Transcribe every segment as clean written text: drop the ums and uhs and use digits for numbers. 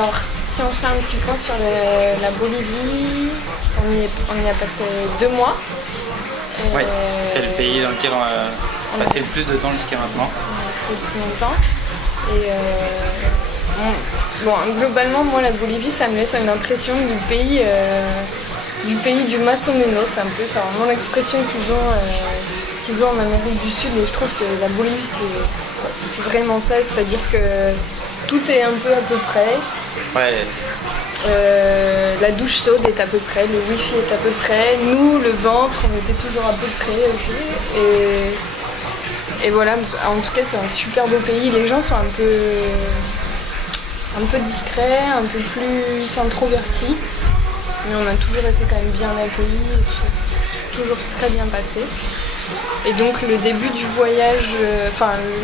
Alors, si on fait un petit point sur la Bolivie, on y a passé 2 mois. Ouais, c'est le pays dans lequel on a passé le plus de temps jusqu'à maintenant. C'était le plus longtemps. Et bon, globalement, moi, la Bolivie, ça me laisse une impression du pays du más o menos, un peu. C'est vraiment l'expression qu'ils ont en Amérique du Sud. Et je trouve que la Bolivie, c'est vraiment ça. C'est-à-dire que tout est un peu à peu près. Ouais. La douche chaude est à peu près, le wifi est à peu près, nous, le ventre, on était toujours à peu près aussi. Et voilà, en tout cas c'est un super beau pays, les gens sont un peu discrets, un peu plus introvertis, mais on a toujours été quand même bien accueillis, et tout ça s'est toujours très bien passé. Et donc le début du voyage,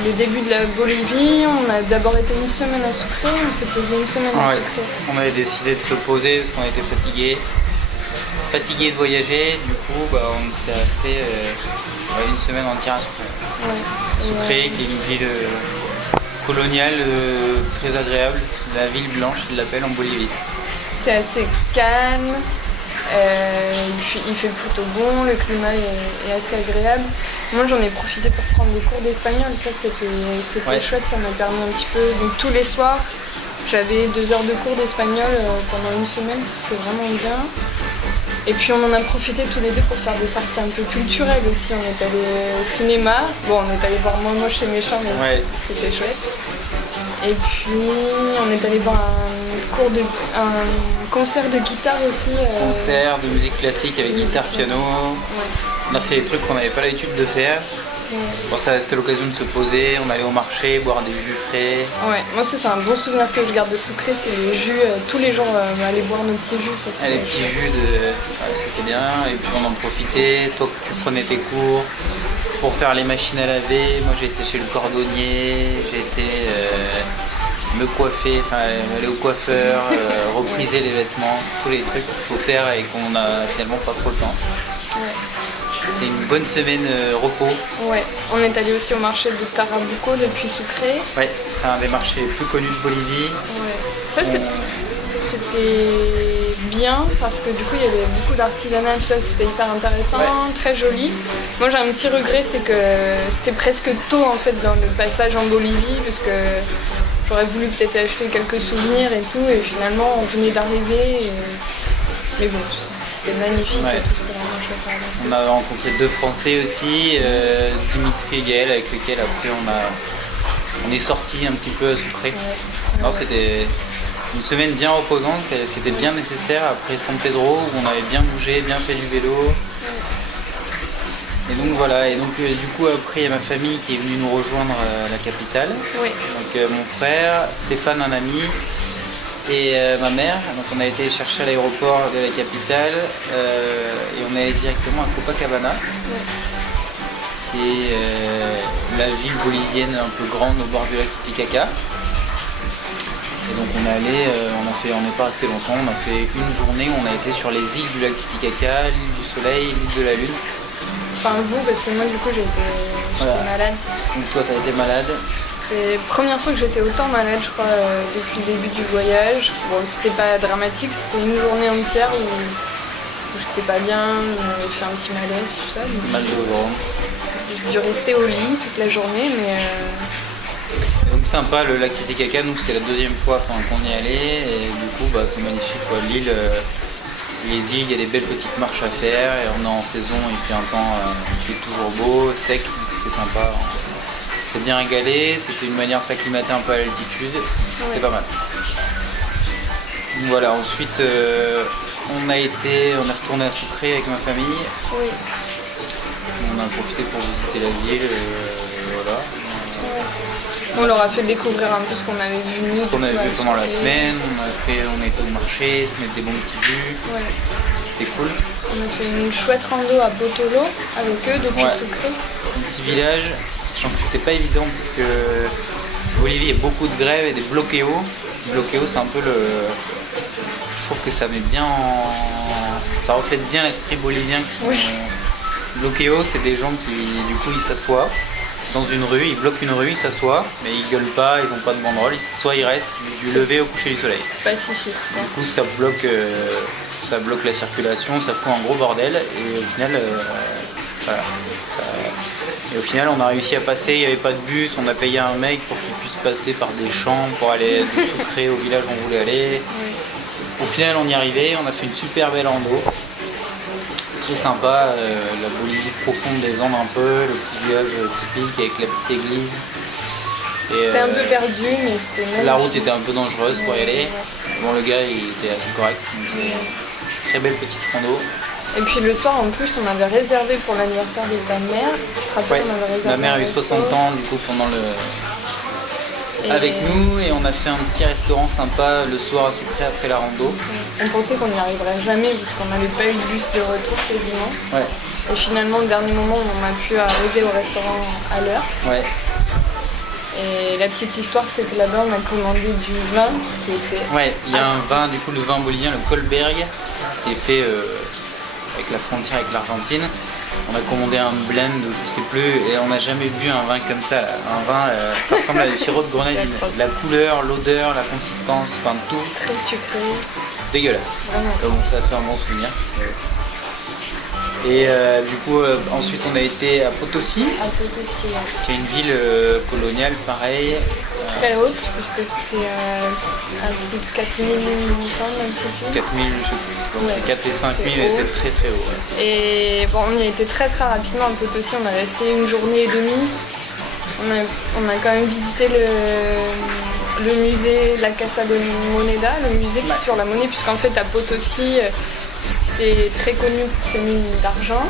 le début de la Bolivie, on a d'abord été une semaine à Sucre, on s'est posé une semaine à Sucre. On avait décidé de se poser parce qu'on était fatigués de voyager, du coup on s'est resté une semaine entière à Sucre. Ouais. Sucre qui est une ville coloniale très agréable, la ville blanche ils l'appellent en Bolivie. C'est assez calme. Il fait plutôt bon, le climat est assez agréable. Moi j'en ai profité pour prendre des cours d'espagnol, ça c'était chouette, ça m'a permis un petit peu. Donc tous les soirs j'avais 2 heures de cours d'espagnol pendant une semaine, c'était vraiment bien. Et puis on en a profité tous les deux pour faire des sorties un peu culturelles aussi. On est allé au cinéma, bon on est allé voir Moi Moche et Méchant mais c'était chouette. Et puis on est allé voir un concert de guitare aussi. Concert de musique classique avec guitare, piano. Ouais. On a fait des trucs qu'on n'avait pas l'habitude de faire. Ouais. Bon, ça c'était l'occasion de se poser, on allait au marché, boire des jus frais. Ouais, moi c'est un bon souvenir que je garde de Sucre, c'est les jus, tous les jours aller boire nos petits jus. Ça, les petits jus, c'était bien, et puis on en profitait, toi tu prenais tes cours pour faire les machines à laver, moi j'étais chez le cordonnier, j'étais me coiffer, aller au coiffeur, repriser les vêtements, tous les trucs qu'il faut faire et qu'on a finalement pas trop le temps. Ouais. C'était une bonne semaine repos. Ouais, on est allé aussi au marché de Tarabuco depuis Sucre. Ouais, c'est un des marchés les plus connus de Bolivie. Ouais. Ça c'était bien parce que du coup il y avait beaucoup d'artisanat, tout ça, c'était hyper intéressant, très joli. Moi j'ai un petit regret, c'est que c'était presque tôt en fait dans le passage en Bolivie parce que j'aurais voulu peut-être acheter quelques souvenirs et tout et finalement on venait d'arriver. Mais bon, c'était magnifique et tout, c'était vraiment chouette. On a rencontré 2 Français aussi, Dimitri et Gaël, avec lesquels après on est sorti un petit peu à Sucre. Ouais. C'était une semaine bien reposante, c'était bien nécessaire après San Pedro où on avait bien bougé, bien fait du vélo. Et donc voilà, et donc du coup après il y a ma famille qui est venue nous rejoindre à la capitale. Oui. Donc mon frère, Stéphane, un ami, et ma mère. Donc on a été chercher à l'aéroport de la capitale et on est allé directement à Copacabana, qui est la ville bolivienne un peu grande au bord du lac Titicaca. Et donc on est allé, on n'est pas resté longtemps, on a fait une journée où on a été sur les îles du lac Titicaca, l'île du Soleil, l'île de la Lune. Enfin vous, parce que moi du coup j'étais malade. Donc toi t'as été malade. C'est la première fois que j'étais autant malade je crois depuis le début du voyage. Bon c'était pas dramatique, c'était une journée entière où j'étais pas bien, j'avais fait un petit malaise, tout ça. Mal de ventre. J'ai dû rester au lit toute la journée mais... Donc sympa le lac Titicaca, nous c'était la 2e fois qu'on y allait et du coup c'est magnifique quoi. L'île, les îles, il y a des belles petites marches à faire et on est en saison, il fait un temps, il fait toujours beau, sec, donc c'était sympa. On s'est bien régalé, c'était une manière de s'acclimater un peu à l'altitude, c'était pas mal. Donc voilà, ensuite on est retourné à Sucre avec ma famille. Oui. On a profité pour visiter la ville, voilà. On leur a fait découvrir un peu ce qu'on avait vu nous. Ce qu'on avait vu pendant la semaine, on était au marché, se mettre des bons petits jus, c'était cool. On a fait une chouette rando à Potolo avec eux depuis Sucre. Un petit village, sachant que c'était pas évident parce que Bolivie il y a beaucoup de grèves et des bloqueos. Bloqueo c'est un peu je trouve que ça met bien ça reflète bien l'esprit bolivien. Bloqueo c'est des gens qui du coup ils s'assoient. dans une rue, ils bloquent une rue, ils s'assoient, mais ils gueulent pas, ils n'ont pas de banderole, soit ils restent du lever au coucher du soleil. Pacifiste. Du coup ça bloque la circulation, ça fout un gros bordel et au final, voilà, et au final on a réussi à passer, il n'y avait pas de bus, on a payé un mec pour qu'il puisse passer par des champs pour aller du Sucré au village où on voulait aller. Oui. Au final on y est arrivé, on a fait une super belle rando. Très sympa, la Bolivie profonde des Andes un peu, le petit village typique avec la petite église. C'était un peu perdu, mais c'était même... La route était un peu dangereuse pour y aller. Bon, le gars il était assez correct, donc très belle petite rando. Et puis le soir en plus on avait réservé pour l'anniversaire de ta mère. Tu te rappelles, on avait réservé. Ma mère a eu 60 ans du coup pendant avec nous et on a fait un petit restaurant sympa le soir à Sucré après la rando. On pensait qu'on n'y arriverait jamais parce qu'on n'avait pas eu de bus de retour quasiment. Ouais. Et finalement au dernier moment on a pu arriver au restaurant à l'heure. Ouais. Et la petite histoire c'est que là-bas on a commandé du vin qui était... Ouais, il y a un vin, du coup le vin bolivien, le Colberg, qui est fait avec la frontière avec l'Argentine. On a commandé un blend, je sais plus, et on n'a jamais bu un vin comme ça. Un vin, ça ressemble à des sirops de grenadine. La couleur, l'odeur, la consistance, enfin tout. Très sucré. Dégueulasse. Vraiment. Donc ça fait un bon souvenir. Et du coup, ensuite on a été à Potosí, À Potosí, qui est une ville coloniale, pareil. très haute, puisque c'est à plus de 4800 d'altitude. 4000, je sais plus. Ouais, 4 et 5000, c'est mais haut. c'est très très haut. Ouais. Et bon, on y a été très très rapidement à Potosí, on est resté une journée et demie. On a quand même visité le musée La Casa de Moneda, le musée qui est sur la monnaie, puisqu'en fait à Potosí, c'est très connu pour ses mines d'argent.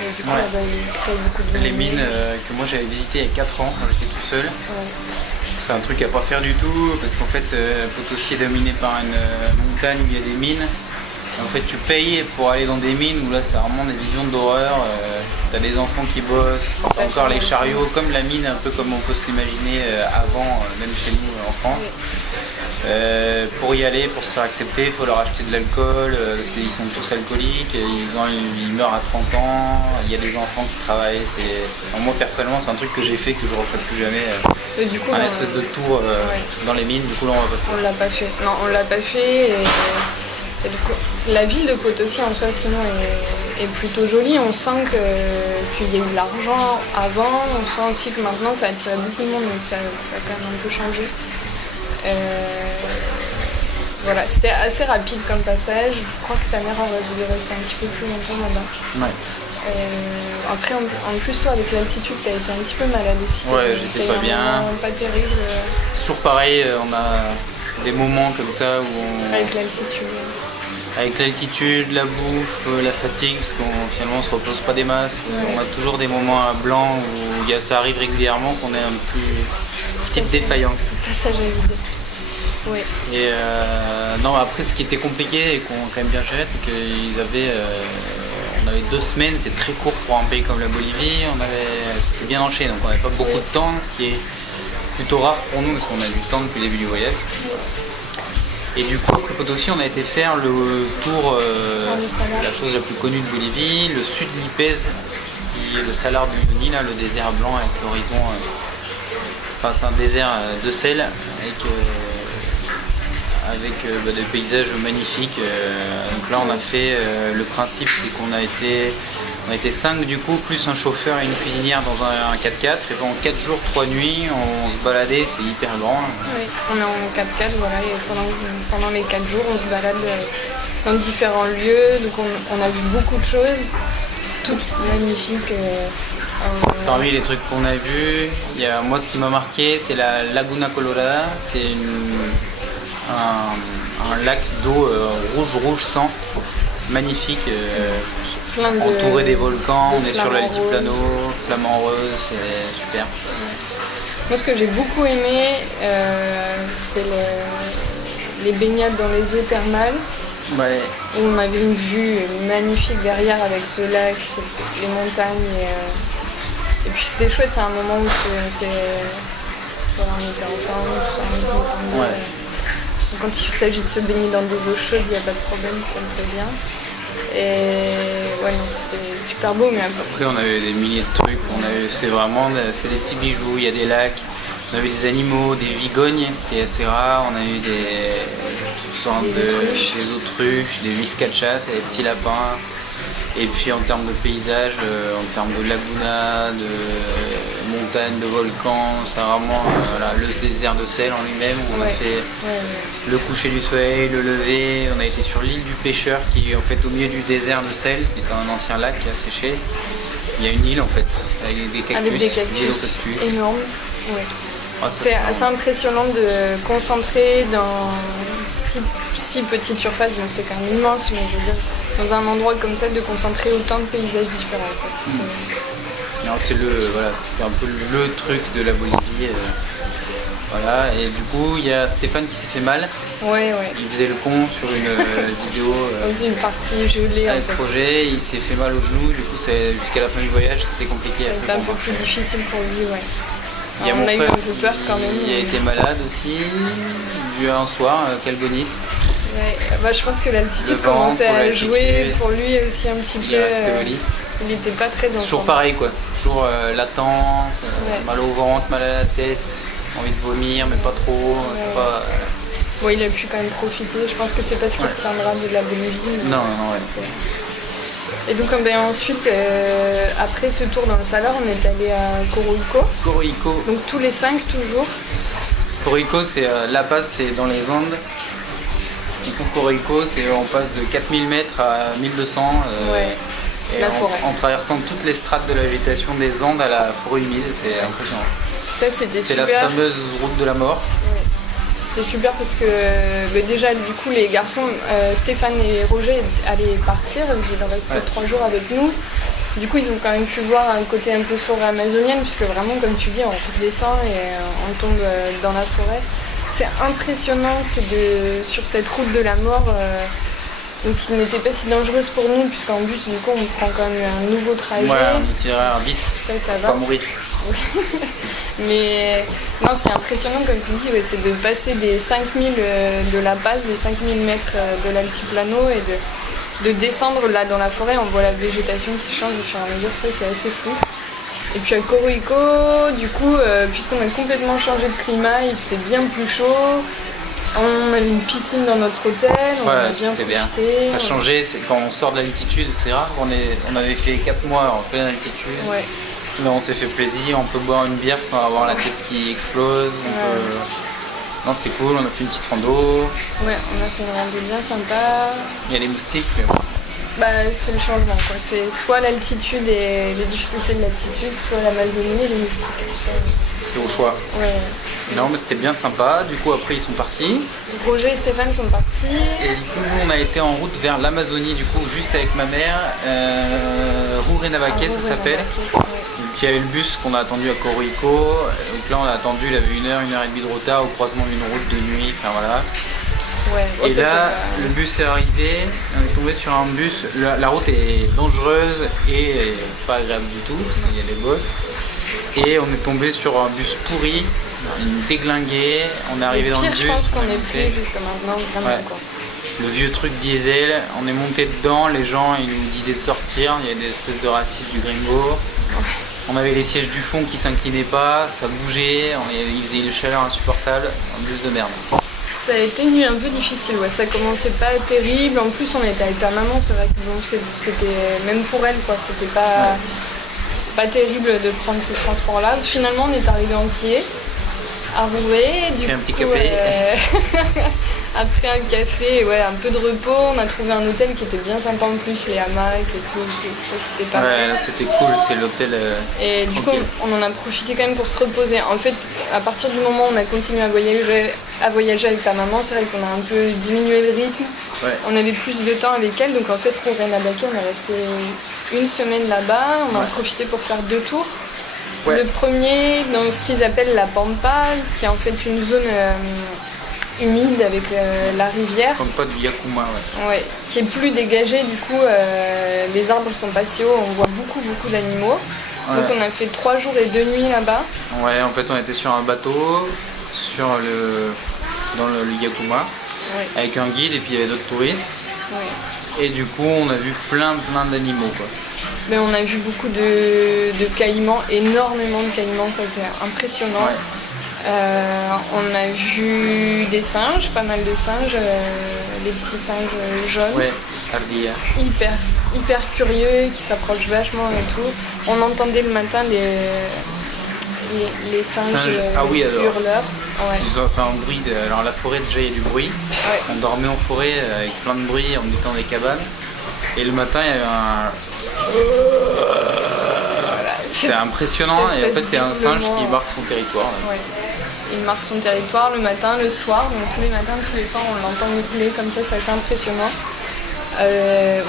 Et du coup, là-bas, ils créent beaucoup de Les monnaies. mines que moi j'avais visitées il y a 4 ans quand j'étais tout seul. Ouais. C'est un truc à pas faire du tout parce qu'en fait Potosí est dominé par une montagne où il y a des mines. Et en fait tu payes pour aller dans des mines où là c'est vraiment des visions d'horreur. T'as des enfants qui bossent, t'as encore les chariots comme la mine, un peu comme on peut se l'imaginer avant, même chez nous en France. Pour y aller, pour se faire accepter, il faut leur acheter de l'alcool parce qu'ils sont tous alcooliques, ils meurent à 30 ans, il y a des enfants qui travaillent. Enfin, moi personnellement c'est un truc que j'ai fait que je ne referai plus jamais. Et du coup, Un espèce de tour dans les mines, du coup là on va pas faire. on l'a pas fait. Non, on l'a pas fait. Et du coup, la ville de Potosí en soi sinon est plutôt jolie. On sent qu'il y a eu de l'argent avant. On sent aussi que maintenant ça attire beaucoup de monde, donc ça a quand même un peu changé. Voilà, c'était assez rapide comme passage. Je crois que ta mère aurait voulu rester un petit peu plus longtemps là-bas. Ouais. Après, en plus, toi, avec l'altitude, t'as été un petit peu malade aussi. Ouais, j'étais pas bien. Pas terrible. C'est toujours pareil, on a des moments comme ça où Avec l'altitude. avec l'altitude, la bouffe, la fatigue, parce qu'on finalement on se repose pas des masses. Ouais. On a toujours des moments blancs où ça arrive régulièrement qu'on ait une petite défaillance. Passage à vide. Oui. Et non, après ce qui était compliqué et qu'on a quand même bien géré, c'est on avait 2 semaines, c'est très court pour un pays comme la Bolivie, c'était bien enchaîné, donc on n'avait pas beaucoup de temps, ce qui est plutôt rare pour nous parce qu'on a du temps depuis le début du voyage. Et du coup, après Potosí, on a été faire le tour, la chose la plus connue de Bolivie, le sud de l'Ipèze, qui est le Salar de Uyuni, là, le désert blanc avec l'horizon. Enfin, c'est un désert de sel avec des paysages magnifiques. Donc là, on a fait le principe, c'est qu'on a été 5 du coup, plus un chauffeur et une cuisinière dans un 4x4. Et pendant 4 jours, 3 nuits, on se baladait, c'est hyper grand. Oui, on est en 4x4, voilà, et pendant les 4 jours, on se balade dans différents lieux. Donc on a vu beaucoup de choses, toutes magnifiques. Parmi les trucs qu'on a vus, moi ce qui m'a marqué, c'est la Laguna Colorada. C'est un lac d'eau rouge sang, magnifique. Entouré des volcans, on est sur l'altiplano, flamant rose, c'est super. Moi ce que j'ai beaucoup aimé, c'est les baignades dans les eaux thermales. Ouais. Où on avait une vue magnifique derrière avec ce lac, les montagnes. Et puis c'était chouette, c'est un moment où on était ensemble, on se détendait. Ouais. Quand il s'agit de se baigner dans des eaux chaudes, il n'y a pas de problème, ça me fait bien. Et Ouais, non, c'était super beau, mais après on a eu des milliers de trucs. C'est des petits bijoux, il y a des lacs. On a eu des animaux, des vigognes, ce qui est assez rare. On a eu toutes sortes des autruches, des viscachas, des petits lapins. Et puis en termes de paysage, en termes de laguna, de montagnes, de volcans, c'est vraiment le désert de sel en lui-même où on a fait le coucher du soleil, le lever. On a été sur l'île du pêcheur qui est en fait au milieu du désert de sel, qui est un ancien lac qui a séché. Il y a une île en fait, avec des cactus. Énormes. Ouais. C'est assez impressionnant de concentrer dans si petite surface, bon c'est quand même immense, mais je veux dire, dans un endroit comme ça, de concentrer autant de paysages différents. En fait. C'est un peu le truc de la Bolivie. Voilà, et du coup, il y a Stéphane qui s'est fait mal. Ouais. Il faisait le con sur une vidéo. Dans une partie gelée. Avec le projet, il s'est fait mal au genou, du coup, jusqu'à la fin du voyage, c'était compliqué. C'était un peu plus difficile pour lui, ouais. On a eu un peu peur quand même. Il a été malade aussi, dû à un soir, calgonite. Ouais, je pense que l'altitude commençait à jouer pour lui aussi un petit peu. Il n'était pas très en forme. Toujours pareil quoi, toujours latent, mal au ventre, mal à la tête, envie de vomir mais pas trop. Bon, il a pu quand même profiter, je pense que c'est pas ce qui retiendra de la Bolivie. Non. Et donc ensuite, après ce tour dans le Salar, on est allé à Coroico. Donc tous les 5 toujours. Coroico, c'est La Paz, c'est dans les Andes. Du coup, Coroico, on passe de 4000 mètres à 1200. La forêt. En traversant toutes les strates de la végétation des Andes à la forêt humide, c'est impressionnant. Ça, c'était super. C'est la fameuse route de la mort. Ouais. C'était super parce que déjà du coup les garçons, Stéphane et Roger allaient partir, ils leur restaient 3 jours avec nous. Du coup ils ont quand même pu voir un côté un peu forêt amazonienne puisque vraiment comme tu dis on redescend et on tombe dans la forêt. C'est impressionnant, sur cette route de la mort, donc qui n'était pas si dangereuse pour nous puisqu'en bus du coup on prend quand même un nouveau trajet. Ouais, un itinéraire bis, ça va. Pas mourir. Mais non, ce qui est impressionnant comme tu dis, c'est de passer des 5000 de La Paz, des 5000 mètres de l'altiplano et de descendre là dans la forêt, on voit la végétation qui change au fur et à mesure, ça c'est assez fou. Et puis à Coroico, du coup, puisqu'on a complètement changé de climat, il faisait bien plus chaud. On avait une piscine dans notre hôtel, on a bien profité. Ça a changé, c'est quand on sort de l'altitude, c'est rare, on avait fait 4 mois en pleine altitude. Ouais. Là on s'est fait plaisir, on peut boire une bière sans avoir la tête qui explose. Non, c'était cool, on a fait une petite rando. Ouais, on a fait une rando bien sympa. Il y a les moustiques, mais bon. C'est le changement quoi, c'est soit l'altitude et les difficultés de l'altitude, soit l'Amazonie et les moustiques. C'est au choix. Ouais. Non mais c'était bien sympa, du coup après ils sont partis. Roger et Stéphane sont partis. Et du coup on a été en route vers l'Amazonie du coup juste avec ma mère, Rurrenabaque ça s'appelle. Ouais. Donc il y a eu le bus qu'on a attendu à Coroico, donc là on a attendu, il avait 1 heure et demie de retard au croisement d'une route de nuit, enfin voilà. Ouais. Et là, le bus est arrivé, on est tombé sur un bus, la route est dangereuse et pas agréable du tout, parce qu'il y a des bosses. Et on est tombé sur un bus pourri, déglingué, on est arrivé dans le bus. Je pense qu'on est pris jusqu'à maintenant, vraiment quoi. Le vieux truc diesel, on est monté dedans, les gens ils nous disaient de sortir, il y avait des espèces de racistes du gringo. On avait les sièges du fond qui s'inclinaient pas, ça bougeait, il faisait une chaleur insupportable, un bus de merde. Ça a été une nuit un peu difficile, ça commençait pas terrible, en plus on était avec ta maman, c'est vrai que bon, c'était même pour elle quoi, c'était pas terrible de prendre ce transport là. Finalement on est arrivé entier à Roubaix, du coup, un petit café. Après un café, un peu de repos, on a trouvé un hôtel qui était bien sympa en plus, les hamacs et tout, ça c'était pas mal. Là c'était cool, c'est l'hôtel. Et du coup on en a profité quand même pour se reposer. En fait, à partir du moment où on a continué à voyager avec ta maman, c'est vrai qu'on a un peu diminué le rythme. Ouais. On avait plus de temps avec elle, donc en fait Rurrenabaque, on est resté 1 semaine là-bas, on a profité pour faire 2 tours. Le premier dans ce qu'ils appellent la Pampa, qui est en fait une zone humide avec la rivière. Pampa du Yacuma, ouais. Qui est plus dégagée, du coup les arbres sont pas si hauts, on voit beaucoup d'animaux. Ouais. Donc on a fait 3 jours et 2 nuits là-bas. Ouais, en fait on était sur un bateau, dans le Yacuma, avec un guide et puis il y avait d'autres touristes. Ouais. Et du coup, on a vu plein d'animaux, quoi. Mais on a vu beaucoup de caïmans, énormément de caïmans, ça c'est impressionnant. Ouais. On a vu des singes, pas mal de singes, les petits singes jaunes. Ouais, ardilla. Hyper curieux, qui s'approchent vachement et tout. On entendait le matin les singes hurleurs. Ouais. Ils ont fait un bruit. Alors la forêt déjà il y a du bruit. Ouais. On dormait en forêt avec plein de bruit, on était dans des cabanes. Et le matin il y avait un... Voilà, c'est impressionnant et en fait c'est un singe qui marque son territoire. Là. Ouais. Il marque son territoire le matin, le soir, donc tous les matins, tous les soirs on l'entend miauler comme ça, c'est assez impressionnant.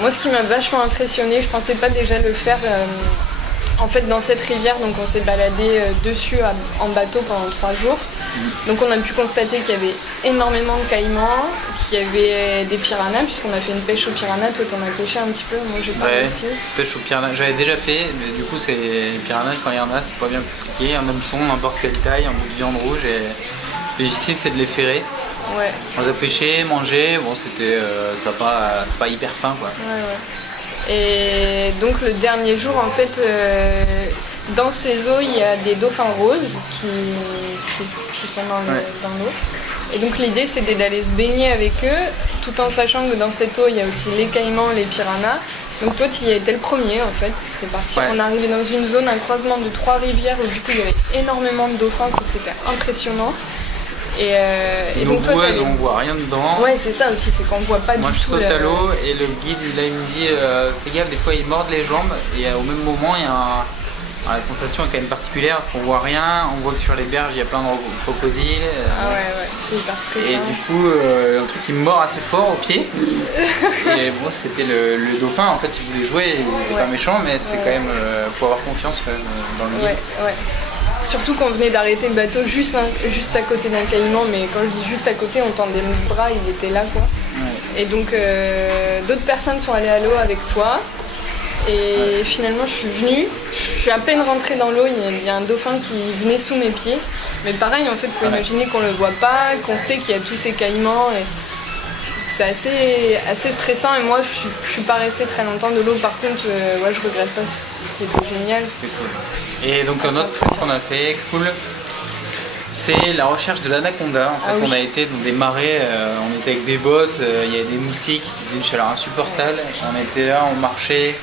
Moi ce qui m'a vachement impressionné, je pensais pas déjà le faire en fait dans cette rivière, donc on s'est baladé dessus en bateau pendant 3 jours. Donc on a pu constater qu'il y avait énormément de caïmans, qu'il y avait des piranhas, puisqu'on a fait une pêche aux piranhas. Toi t'en as pêché un petit peu, moi j'ai pas réussi. Pêche aux piranhas, j'avais déjà fait, mais du coup c'est les piranhas quand il y en a c'est pas bien compliqué, un hameçon, n'importe quelle taille, un bout de viande rouge et le difficile c'est de les ferrer. Ouais. On les a pêchés, mangés, bon c'était c'est pas hyper fin quoi. Ouais. Et donc le dernier jour en fait dans ces eaux il y a des dauphins roses qui sont dans l'eau. Et donc l'idée c'était d'aller se baigner avec eux tout en sachant que dans cette eau il y a aussi les caïmans, les piranhas. Donc toi tu y étais le premier en fait, c'est parti. Ouais. On est arrivé dans une zone, un croisement de 3 rivières où du coup il y avait énormément de dauphins, ça c'était impressionnant. Et l'eau donc toi, boueuse, on voit rien dedans. Ouais, c'est ça aussi, c'est qu'on voit pas Moi, du tout. Moi je saute à l'eau et le guide là, il me dit fais gaffe, des fois ils mordent les jambes et au même moment il y a la sensation est quand même particulière parce qu'on voit rien, on voit que sur les berges il y a plein de crocodiles. Ah ouais, c'est hyper stressant. Et du coup, un truc qui me mord assez fort au pied. Et bon, c'était le dauphin, en fait il voulait jouer, il était pas méchant, mais c'est quand même, faut avoir confiance quand même, dans le guide. Ouais. Surtout qu'on venait d'arrêter le bateau juste à côté d'un caïman, mais quand je dis juste à côté, on tendait le bras, il était là quoi. Ouais. Et donc d'autres personnes sont allées à l'eau avec toi. Et finalement je suis à peine rentrée dans l'eau, il y a un dauphin qui venait sous mes pieds. Mais pareil en fait, il faut imaginer qu'on le voit pas, qu'on sait qu'il y a tous ces caïmans. Et c'est assez stressant et moi je suis pas restée très longtemps de l'eau, par contre je regrette pas, c'était génial. C'était cool. Et donc un autre truc qu'on a fait, cool, c'est la recherche de l'anaconda. En fait on a été dans des marais, on était avec des bottes, il y avait des moustiques qui faisaient une chaleur insupportable, on était là, on marchait,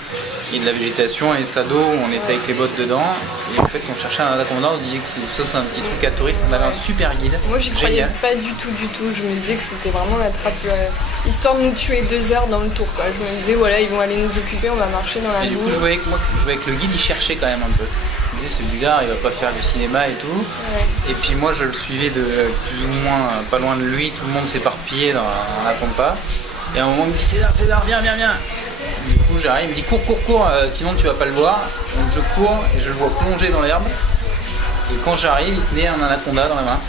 il y a de la végétation et ça d'eau, on était avec les bottes dedans et en fait on cherchait un anaconda, on se disait que ça c'est un petit truc à touriste, on avait un super guide. Moi j'y croyais pas du tout, je me disais que c'était vraiment la trappe, histoire de nous tuer 2 heures dans le tour quoi. Je me disais voilà ils vont aller nous occuper, on va marcher dans la boue. Et du coup je voyais que le guide il cherchait quand même un peu. Je me disais celui-là il va pas faire du cinéma et tout. Ouais. Et puis moi je le suivais de plus ou moins pas loin de lui, tout le monde s'éparpillait dans la pampa. Et à un moment il me dit César, viens. Du coup j'arrive, il me dit cours, sinon tu vas pas le voir. Donc je cours et je le vois plonger dans l'herbe. Et quand j'arrive, il tenait un anaconda dans la main,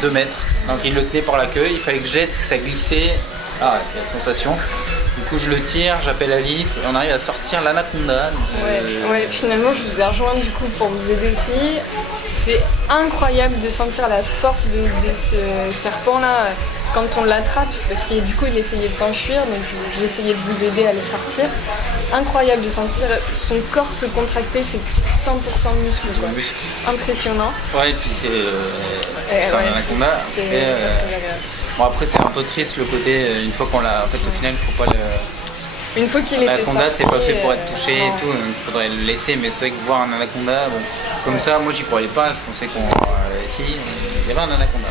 2 mètres. Donc il le tenait par la queue, il fallait que je jette, ça glissait. Ah, c'est la sensation. Du coup je le tire, j'appelle Alice et on arrive à sortir l'anaconda. Ouais, finalement je vous ai rejoint du coup pour vous aider aussi. C'est incroyable de sentir la force de ce serpent là quand on l'attrape, parce que du coup il essayait de s'enfuir, donc j'ai essayé de vous aider à le sortir. Incroyable de sentir son corps se contracter, c'est 100% muscle quoi. Impressionnant. Ouais, et puis c'est un anaconda. Bon après c'est un peu triste le côté, une fois qu'on l'a, en fait au final il faut pas le... Une fois qu'il était l'anaconda sorti, c'est pas fait pour être touché et tout, il faudrait le laisser, mais c'est vrai que voir un anaconda, bon, comme ça moi j'y croyais pas, je pensais il y avait un anaconda.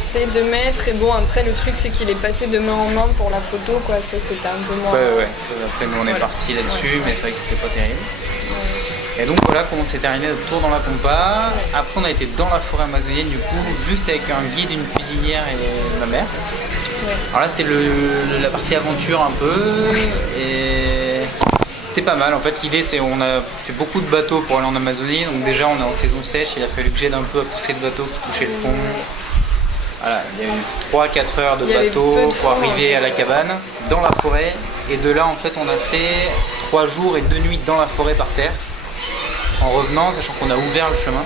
C'est 2 mètres et bon après le truc c'est qu'il est passé de main en main pour la photo quoi, ça c'était un peu moins... Ouais, après nous on est parti là-dessus, mais c'est vrai que c'était pas terrible. Et donc voilà comment s'est terminé notre tour dans la pampa. Après on a été dans la forêt amazonienne du coup, juste avec un guide, une cuisinière et ma mère. Alors là c'était la partie aventure un peu et c'était pas mal. En fait l'idée c'est on a fait beaucoup de bateaux pour aller en Amazonie, donc déjà on est en saison sèche, il a fallu que j'aide un peu à pousser le bateau qui touchait le fond. Voilà, il y a eu 3-4 heures de bateau pour arriver à la cabane dans la forêt et de là en fait on a fait 3 jours et 2 nuits dans la forêt par terre en revenant, sachant qu'on a ouvert le chemin.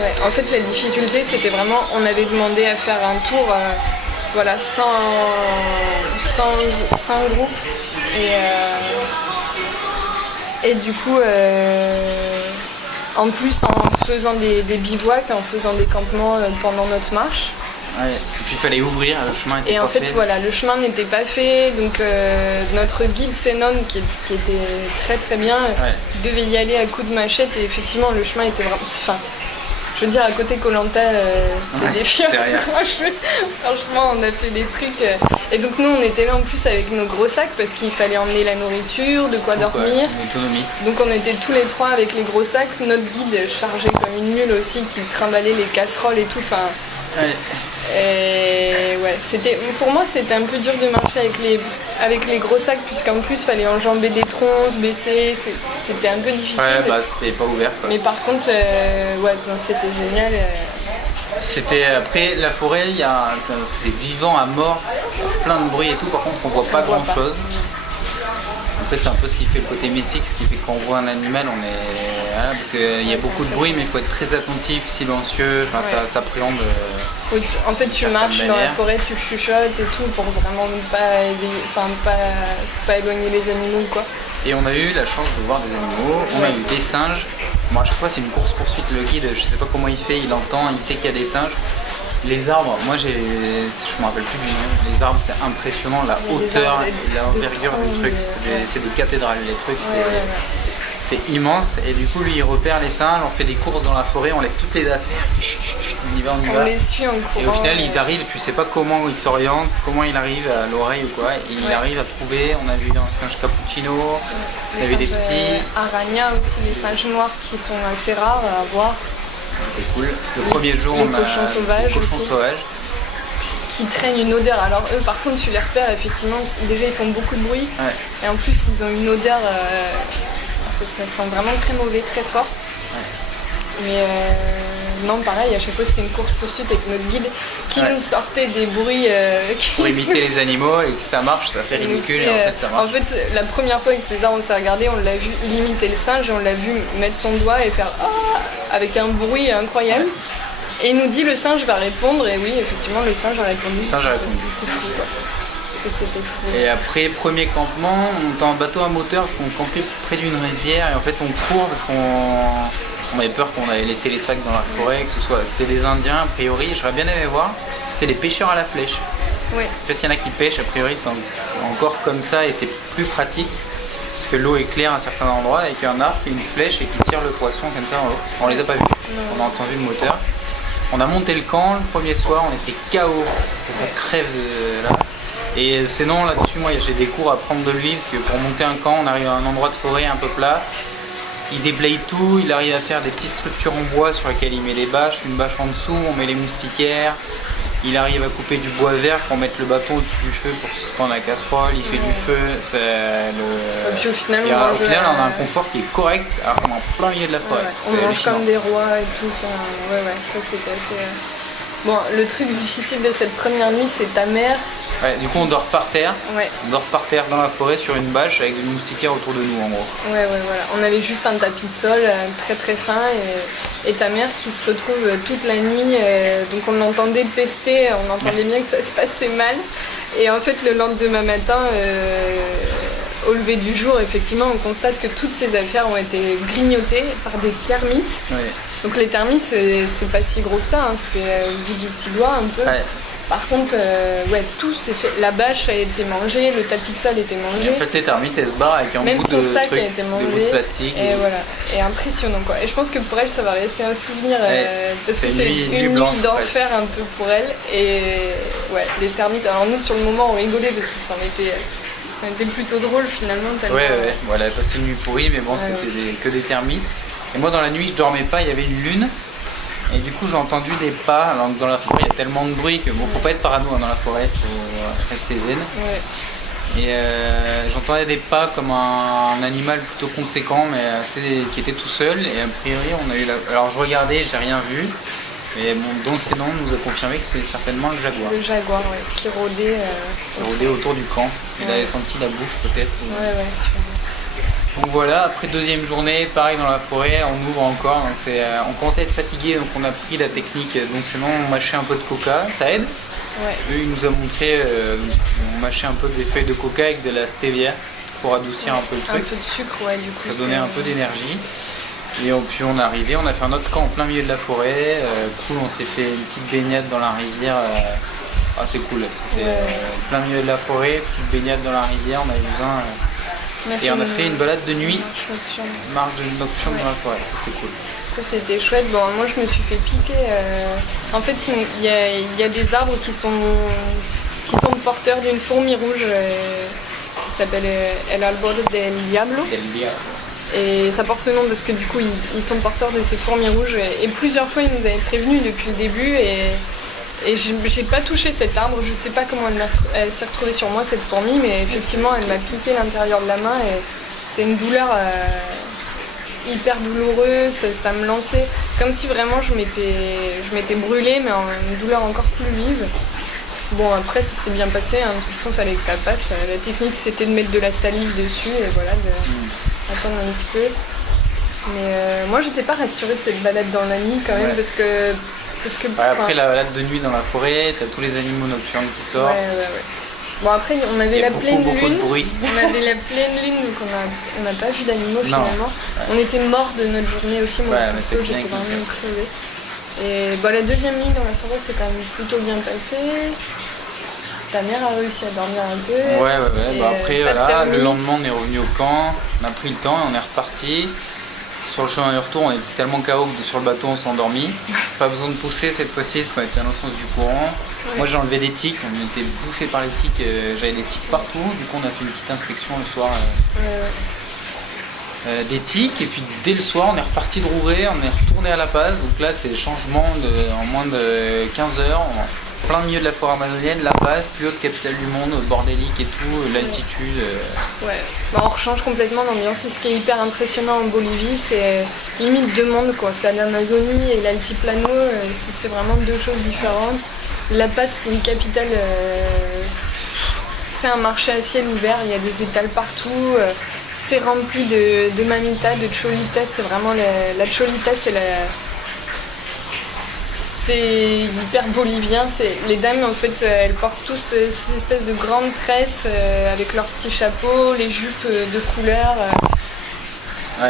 Ouais, en fait la difficulté c'était vraiment, on avait demandé à faire un tour voilà, 100 groupes. Et du coup, en plus, en faisant des bivouacs, en faisant des campements pendant notre marche. Ouais. Et puis il fallait ouvrir, le chemin était Et pas en fait, fait. voilà, le chemin n'était pas fait, donc notre guide Sénon, qui était très très bien, devait y aller à coups de machette, et effectivement, le chemin était vraiment... Enfin, je veux dire, à côté Koh Lanta, c'est des fiers. Franchement, on a fait des trucs. Et donc nous, on était là en plus avec nos gros sacs, parce qu'il fallait emmener la nourriture, de quoi dormir. Autonomie. Donc on était tous les trois avec les gros sacs, notre guide chargé comme une mule aussi, qui trimballait les casseroles et tout. Enfin, et ouais, pour moi c'était un peu dur de marcher avec les gros sacs, puisqu'en plus il fallait enjamber des troncs, se baisser, c'était un peu difficile. Ouais, bah c'était pas ouvert quoi. Mais par contre, ouais, non, c'était génial. C'était après la forêt, c'est vivant à mort, plein de bruit et tout, par contre on voit pas grand chose. Après c'est un peu ce qui fait le côté mystique, ce qui fait qu'on voit un animal, on est... Voilà, parce qu'il y a beaucoup de bruit, mais il faut être très attentif, silencieux, enfin, ça s'appréhende. Oui, en fait tu marches dans la forêt, tu chuchotes et tout pour vraiment pas éloigner les animaux quoi. Et on a eu la chance de voir des animaux, on a eu des singes. Moi à chaque fois c'est une course poursuite, le guide, je sais pas comment il fait, il entend, il sait qu'il y a des singes. Les arbres, moi je me rappelle plus du nom, les arbres c'est impressionnant, la hauteur et l'envergure du truc, c'est des cathédrales, les trucs, c'est immense. Et du coup lui il repère les singes, on fait des courses dans la forêt, on laisse toutes les affaires, on y va. On les suit en courant. Et au final il arrive, tu sais pas comment il s'oriente, comment il arrive à l'oreille ou quoi, et il arrive à trouver, on a vu un singe cappuccino, on a vu des petits... Arania aussi, les singes noirs qui sont assez rares à voir. C'est cool. Le premier jour, on a les cochons sauvages qui traînent une odeur. Alors eux, par contre, tu les repères effectivement. Déjà, ils font beaucoup de bruit. Et en plus, ils ont une odeur. Ça sent vraiment très mauvais, très fort. Mais non, pareil. À chaque fois, c'était une course poursuite avec notre guide qui nous sortait des bruits pour imiter les animaux, et que ça marche, ça fait ridicule. Et en fait, ça marche. En fait, la première fois que César on s'est regardé, on l'a vu imiter le singe et on l'a vu mettre son doigt et faire avec un bruit incroyable. Et il nous dit le singe va répondre, et oui, effectivement, le singe a répondu. C'était fou quoi. C'était fou. Et après, premier campement, on était en bateau à moteur parce qu'on campait près d'une rivière, et en fait on court parce qu'on avait peur qu'on allait laisser les sacs dans la forêt, que ce soit... C'était des Indiens a priori, j'aurais bien aimé voir. C'était les pêcheurs à la flèche. Oui. En fait il y en a qui pêchent, a priori c'est encore comme ça, et c'est plus pratique. Parce que l'eau est claire à certains endroits, et qu'il y a un arc et une flèche et qui tire le poisson comme ça en haut. On les a pas vus, on a entendu le moteur. On a monté le camp le premier soir, on était KO, ça crève là. Et sinon là-dessus, moi j'ai des cours à prendre de lui, parce que pour monter un camp, on arrive à un endroit de forêt un peu plat. Il déblaye tout, il arrive à faire des petites structures en bois sur lesquelles il met les bâches, une bâche en dessous, on met les moustiquaires. Il arrive à couper du bois vert pour mettre le bâton au-dessus du feu pour suspendre la casserole, il fait du feu, Et puis au final, on a un confort qui est correct, alors qu'on est en plein milieu de la forêt. On mange comme des rois et tout, ça c'était assez... Bon, le truc difficile de cette première nuit, c'est ta mère. Ouais, du coup on dort par terre, on dort par terre dans la forêt sur une bâche avec des moustiquaires autour de nous en gros. Ouais, voilà. On avait juste un tapis de sol très très fin, et ta mère qui se retrouve toute la nuit, donc on entendait pester, on entendait bien que ça se passait mal. Et en fait le lendemain matin, au lever du jour, effectivement on constate que toutes ces affaires ont été grignotées par des termites. Donc les termites c'est pas si gros que ça, ça fait le bout du petit doigt un peu. Par contre, tout s'est fait. La bâche a été mangée, le tapis de sol a été mangé. Et en fait, les termites, elles se barrent avec un même bout son de sac truc, a été mangé. Des bouts de plastique. Et voilà. Et impressionnant quoi. Et je pense que pour elle, ça va rester un souvenir parce que c'est une nuit d'enfer un peu pour elle. Et les termites. Alors nous, sur le moment, on rigolait parce que ça en était plutôt drôle finalement. Elle a passé une nuit pourrie, mais bon, c'était que des termites. Et moi, dans la nuit, je dormais pas. Il y avait une lune. Et du coup j'ai entendu des pas, alors dans la forêt il y a tellement de bruit que faut pas être parano dans la forêt, faut rester zen. Et j'entendais des pas comme un animal plutôt conséquent, mais qui était tout seul, et a priori on a eu alors je regardais, j'ai rien vu, mais bon, donc Sénon nous a confirmé que c'était certainement le jaguar. Le jaguar, qui rôdait. Qui rôdait autour du camp, il avait senti la bouffe peut-être. Sûrement. Donc voilà, après deuxième journée, pareil dans la forêt, on ouvre encore, donc on commençait à être fatigué, donc on a pris la technique, donc sinon on mâchait un peu de coca, ça aide. Ouais. Eux, il nous a montré, on mâchait un peu des feuilles de coca avec de la stevia pour adoucir un peu le truc. Un peu de sucre, ouais, du coup. Ça donnait un peu d'énergie. Et puis on est arrivé, on a fait un autre camp en plein milieu de la forêt. Cool, on s'est fait une petite baignade dans la rivière. Ah, c'est cool, c'est plein milieu de la forêt, petite baignade dans la rivière, on avait besoin. Et on a fait une balade de nuit, marche nocturne dans la forêt, c'était cool. Ça c'était chouette. Bon, moi je me suis fait piquer. En fait, il y a des arbres qui sont porteurs d'une fourmi rouge. Ça s'appelle El Árbol del Diablo. Et ça porte ce nom parce que du coup ils sont porteurs de ces fourmis rouges. Et plusieurs fois ils nous avaient prévenus depuis le début. Et j'ai pas touché cet arbre, je sais pas comment elle s'est retrouvée sur moi cette fourmi, mais effectivement elle m'a piqué l'intérieur de la main et c'est une douleur hyper douloureuse, ça me lançait comme si vraiment je m'étais brûlée mais en une douleur encore plus vive. Bon après ça s'est bien passé, hein. De toute façon il fallait que ça passe. La technique c'était de mettre de la salive dessus et voilà, attendre un petit peu. Mais moi j'étais pas rassurée cette balade dans la nuit quand même parce que après la balade de nuit dans la forêt, t'as tous les animaux nocturnes qui sortent. Ouais. Bon après on avait la pleine lune. De bruit. On avait la pleine lune donc on n'a pas vu d'animaux finalement. On était morts de notre journée aussi, moi perso j'étais vraiment crevée. Et la deuxième nuit dans la forêt c'est quand même plutôt bien passé. Ta mère a réussi à dormir un peu. Ouais. Après voilà, le lendemain on est revenu au camp, on a pris le temps et on est reparti. Sur le chemin du retour, on était tellement KO que sur le bateau on s'est endormi. Pas besoin de pousser cette fois-ci parce qu'on était dans le sens du courant. Ouais. Moi j'ai enlevé des tiques, on était bouffé par les tiques, j'avais des tiques partout. Du coup on a fait une petite inspection le soir. Des tiques et puis dès le soir on est reparti de Roubaix, on est retourné à La Paz. Donc là c'est changement en moins de 15 heures. Plein milieu de la forêt amazonienne, La Paz, plus haute capitale du monde, bordélique et tout, l'altitude. On rechange complètement l'ambiance. Et ce qui est hyper impressionnant en Bolivie, c'est limite deux mondes quoi. T'as l'Amazonie et l'altiplano, c'est vraiment deux choses différentes. La Paz c'est une capitale, c'est un marché à ciel ouvert, il y a des étals partout. C'est rempli de mamita, de cholitas, c'est vraiment la cholita, c'est hyper bolivien. Les dames en fait elles portent tous ces espèces de grandes tresses avec leurs petits chapeaux, les jupes de couleur.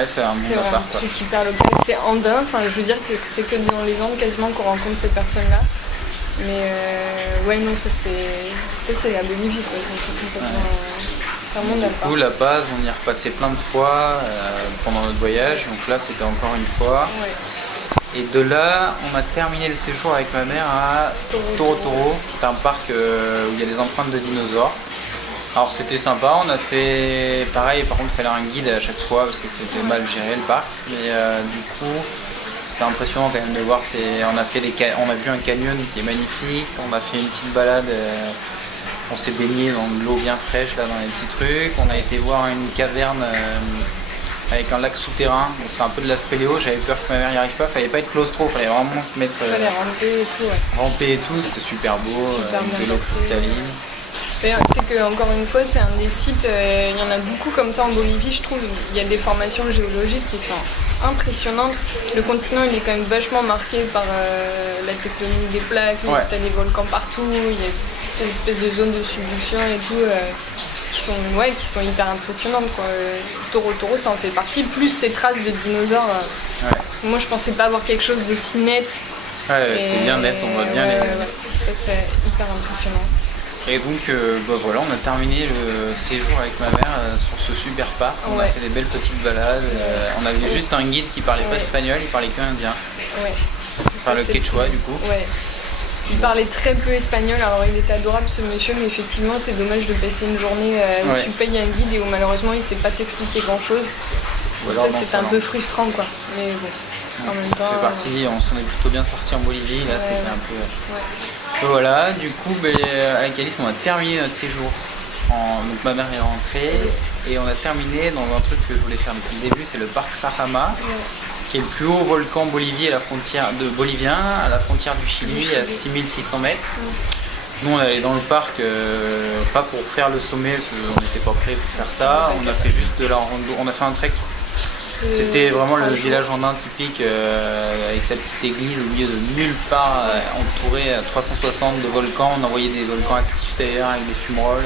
C'est un monde à part. C'est un truc hyper local, c'est andin, enfin je veux dire que c'est que dans les Andes quasiment qu'on rencontre ces personnes là. Mais non, ça c'est la Bolivie quoi. C'est complètement. C'est un monde à part. Du coup La Paz on y est repassé plein de fois pendant notre voyage, donc là c'était encore une fois. Et de là, on a terminé le séjour avec ma mère à Toro Toro, qui est un parc où il y a des empreintes de dinosaures. Alors c'était sympa, on a fait pareil, par contre il fallait un guide à chaque fois parce que c'était mal géré le parc. Mais du coup, c'était impressionnant quand même de voir, on a vu un canyon qui est magnifique, on a fait une petite balade, on s'est baigné dans de l'eau bien fraîche là dans les petits trucs, on a été voir une caverne avec un lac souterrain, bon, c'est un peu de la spéléo, j'avais peur que ma mère n'y arrive pas, fallait pas être claustro, fallait vraiment se mettre. Fallait ramper et tout, Ramper et tout, c'était super beau, avec de l'eau cristalline. C'est que encore une fois, c'est un des sites, il y en a beaucoup comme ça en Bolivie, je trouve. Il y a des formations géologiques qui sont impressionnantes. Le continent, il est quand même vachement marqué par la tectonique des plaques, t'as des volcans partout, il y a ces espèces de zones de subduction et tout. Qui sont hyper impressionnantes quoi. Toro Toro ça en fait partie, plus ces traces de dinosaures. Moi je pensais pas avoir quelque chose d'aussi net. C'est bien net, on voit bien les. Ça c'est hyper impressionnant. Et donc voilà, on a terminé le séjour avec ma mère sur ce super parc. On a fait des belles petites balades. On avait juste un guide qui parlait pas espagnol, il parlait que indien. Enfin le quechua du coup. Il parlait très peu espagnol, alors il était adorable ce monsieur, mais effectivement c'est dommage de passer une journée où tu payes un guide et où malheureusement il sait pas t'expliquer grand chose. Ça c'est un peu frustrant quoi. Mais bon, en même temps. C'est parti, on s'en est plutôt bien sorti en Bolivie, là c'était un peu. Voilà, du coup avec Alice on a terminé notre séjour. Donc ma mère est rentrée et on a terminé dans un truc que je voulais faire depuis le début, c'est le parc Sajama. Qui est le plus haut volcan bolivien à la frontière du Chili, à 6600 mètres. Nous on est allé dans le parc, pas pour faire le sommet, parce qu'on n'était pas prêts pour faire ça. On a fait juste de la rando, on a fait un trek C'était vraiment le 3 jours. village andin typique avec sa petite église au milieu de nulle part, entouré à 360 de volcans. On envoyait des volcans actifs d'ailleurs avec des fumerolles.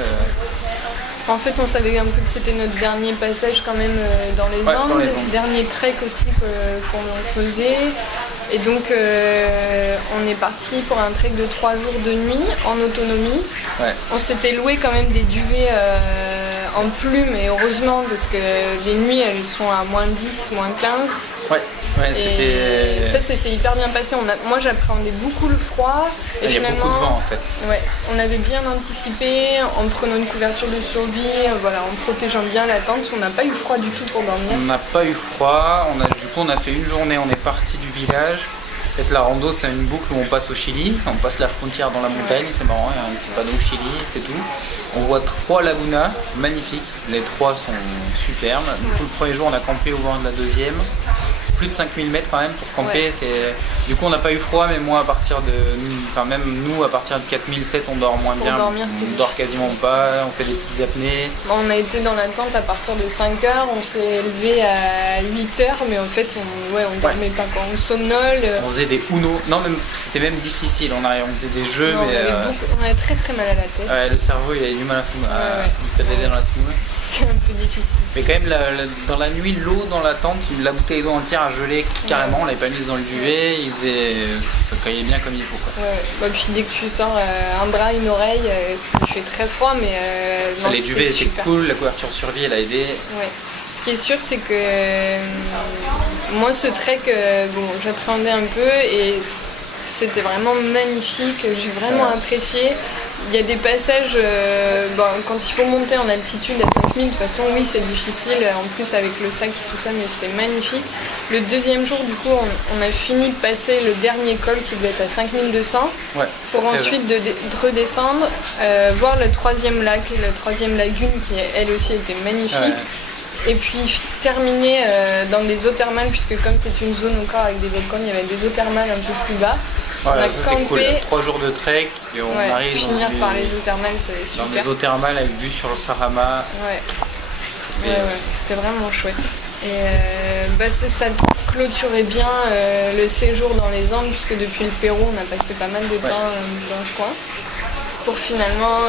En fait, on savait un peu que c'était notre dernier passage quand même dans les Ouais, Andes, dans les Andes. dernier trek aussi qu'on faisait. Et donc on est parti pour un trek de 3 jours de nuit en autonomie. Ouais. On s'était loué quand même des duvets en plume et heureusement parce que les nuits elles sont à moins 10, moins 15. Ouais, Et ça c'était. c'est hyper bien passé. Moi j'appréhendais beaucoup le froid et Il y a finalement beaucoup de vent en fait. ouais, on avait bien anticipé en prenant une couverture de survie, voilà, en protégeant bien la tente. On n'a pas eu froid du tout pour dormir. On n'a pas eu froid, du coup on a fait une journée, on est parti du village. En fait la rando c'est une boucle où on passe au Chili, on passe la frontière dans la montagne, c'est marrant, il y a un petit panneau Chili, c'est tout. On voit 3 lagunas magnifiques, les 3 sont superbes. Du coup le premier jour on a campé au bord de la deuxième. Plus de 5000 mètres quand même pour camper. Ouais. Du coup on n'a pas eu froid, mais moi à partir de. Enfin même nous à partir de 4007 on dort moins Pour bien. dormir, on c'est dort difficile. quasiment pas, on fait des petites apnées. On a été dans la tente à partir de 5 heures, on s'est levé à 8 heures, mais en fait on dormait pas quoi. On somnole. On faisait des Uno. Non même c'était même difficile, on faisait des jeux Non, mais on avait très très mal à la tête. le cerveau il avait du mal à Ouais. il pédaler dans la semoule. C'est un peu difficile. Mais quand même dans la nuit l'eau dans la tente, la bouteille d'eau entière a gelé carrément, on l'avait pas mise dans le duvet, ça caillait bien comme il faut quoi. Ouais. Bah, puis dès que tu sors un bras, une oreille, il fait très froid, mais non, Les c'était duvets étaient super. cool, la couverture survie elle a aidé. Ouais. Ce qui est sûr, c'est que moi, ce trek, bon, j'appréhendais un peu et c'était vraiment magnifique. J'ai vraiment apprécié. Il y a des passages, quand il faut monter en altitude à 5000, de toute façon, oui, c'est difficile, en plus avec le sac et tout ça, mais c'était magnifique. Le deuxième jour, du coup, on a fini de passer le dernier col qui devait être à 5200, Ouais. pour ensuite de redescendre, voir le troisième lac, la troisième lagune qui, elle aussi, était magnifique. Ouais. Et puis terminer dans des eaux thermales, puisque comme c'est une zone encore avec des volcans, il y avait des eaux thermales un peu plus bas. Voilà, on a ça c'est cool. campé. 3 jours de trek et on Ouais, arrive finir dans par les eaux thermales, c'est dans super. des eaux thermales avec vue sur le Sarama. Ouais. Et, Ouais, c'était vraiment chouette. Et ça clôturait bien le séjour dans les Andes, puisque depuis le Pérou, on a passé pas mal de temps dans ce coin. Pour finalement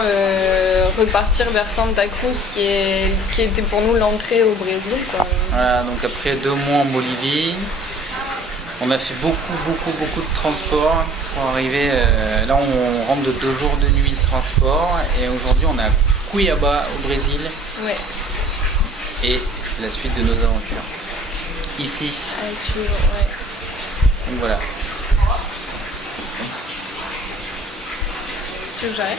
repartir vers Santa Cruz, qui était pour nous l'entrée au Brésil, quoi. Voilà, donc après 2 mois en Bolivie, on a fait beaucoup de transport pour arriver. Là on rentre de 2 jours de nuit de transport et aujourd'hui on est à Cuiabá au Brésil Ouais, et la suite de nos aventures. Ici, à suivre, ouais. donc voilà. Tu veux que j'arrête ?